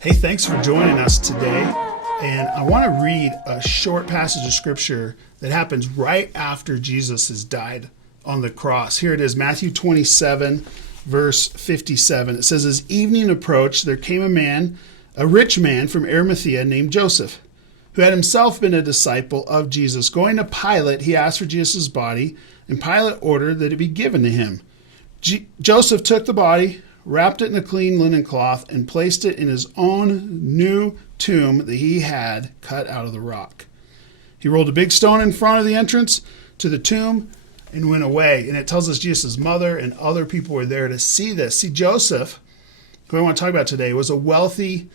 Hey, thanks for joining us today. And I want to read a short passage of scripture that happens right after Jesus has died on the cross. Here it is, Matthew 27, verse 57. It says, as evening approached, there came a rich man from Arimathea named Jospeh, who had himself been a disciple of Jesus. Going to Pilate, he asked for Jesus' body, and Pilate ordered that it be given to him. Jospeh took the body, wrapped it in a clean linen cloth, and placed it in his own new tomb that he had cut out of the rock. He rolled a big stone in front of the entrance to the tomb and went away. And it tells us Jesus' mother and other people were there to see this. See, Jospeh, who I want to talk about today, was a wealthy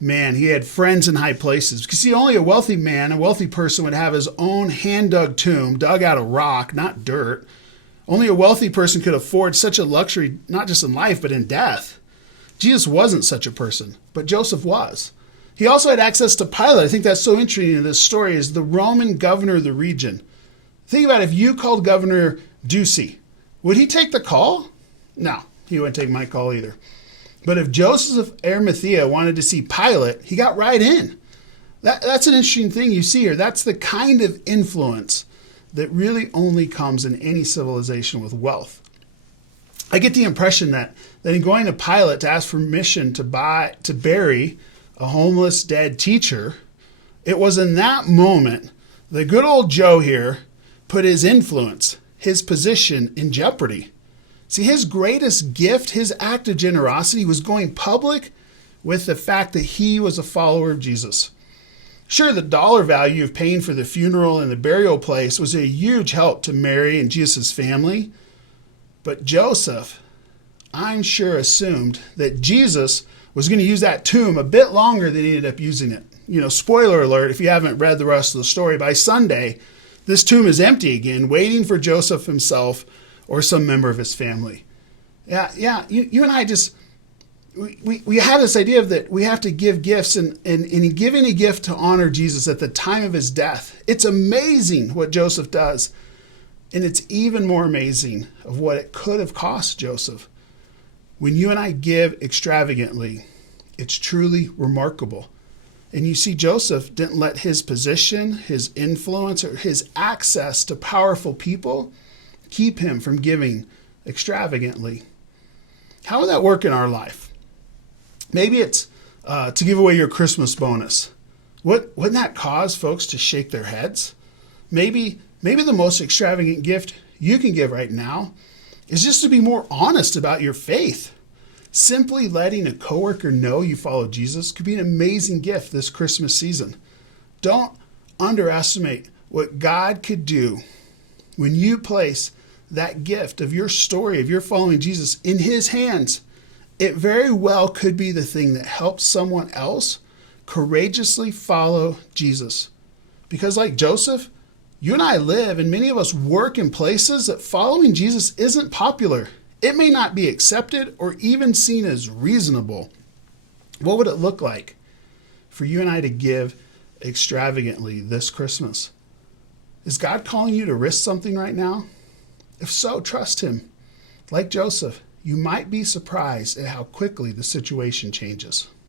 man. He had friends in high places. Because see, only a wealthy man, a wealthy person would have his own hand-dug tomb, dug out of rock, not dirt. Only a wealthy person could afford such a luxury, not just in life, but in death. Jesus wasn't such a person, but Jospeh was. He also had access to Pilate. I think that's so interesting in this story, is the Roman governor of the region. Think about if you called Governor Ducey. Would he take the call? No, he wouldn't take my call either. But if Joseph of Arimathea wanted to see Pilate, he got right in. That's an interesting thing you see here. That's the kind of influence that really only comes in any civilization with wealth. I get the impression that in going to Pilate to ask permission to bury a homeless dead teacher, it was in that moment the good old Joe here put his influence, his position in jeopardy. See, his greatest gift, his act of generosity, was going public with the fact that he was a follower of Jesus. Sure, the dollar value of paying for the funeral and the burial place was a huge help to Mary and Jesus' family. But Jospeh, I'm sure, assumed that Jesus was going to use that tomb a bit longer than he ended up using it. You know, spoiler alert, if you haven't read the rest of the story, by Sunday, this tomb is empty again, waiting for Jospeh himself or some member of his family. You and I just... We have this idea of that we have to give gifts and giving a gift to honor Jesus at the time of his death. It's amazing what Jospeh does. And it's even more amazing of what it could have cost Jospeh. When you and I give extravagantly, it's truly remarkable. And you see, Jospeh didn't let his position, his influence, or his access to powerful people keep him from giving extravagantly. How would that work in our life? Maybe it's to give away your Christmas bonus. Wouldn't that cause folks to shake their heads? Maybe the most extravagant gift you can give right now is just to be more honest about your faith. Simply letting a coworker know you follow Jesus could be an amazing gift this Christmas season. Don't underestimate what God could do when you place that gift of your story, of your following Jesus, in his hands. It very well could be the thing that helps someone else courageously follow Jesus. Because like Jospeh, you and I live, and many of us work in places that following Jesus isn't popular. It may not be accepted or even seen as reasonable. What would it look like for you and I to give extravagantly this Christmas? Is God calling you to risk something right now? If so, trust him. Like Jospeh, you might be surprised at how quickly the situation changes.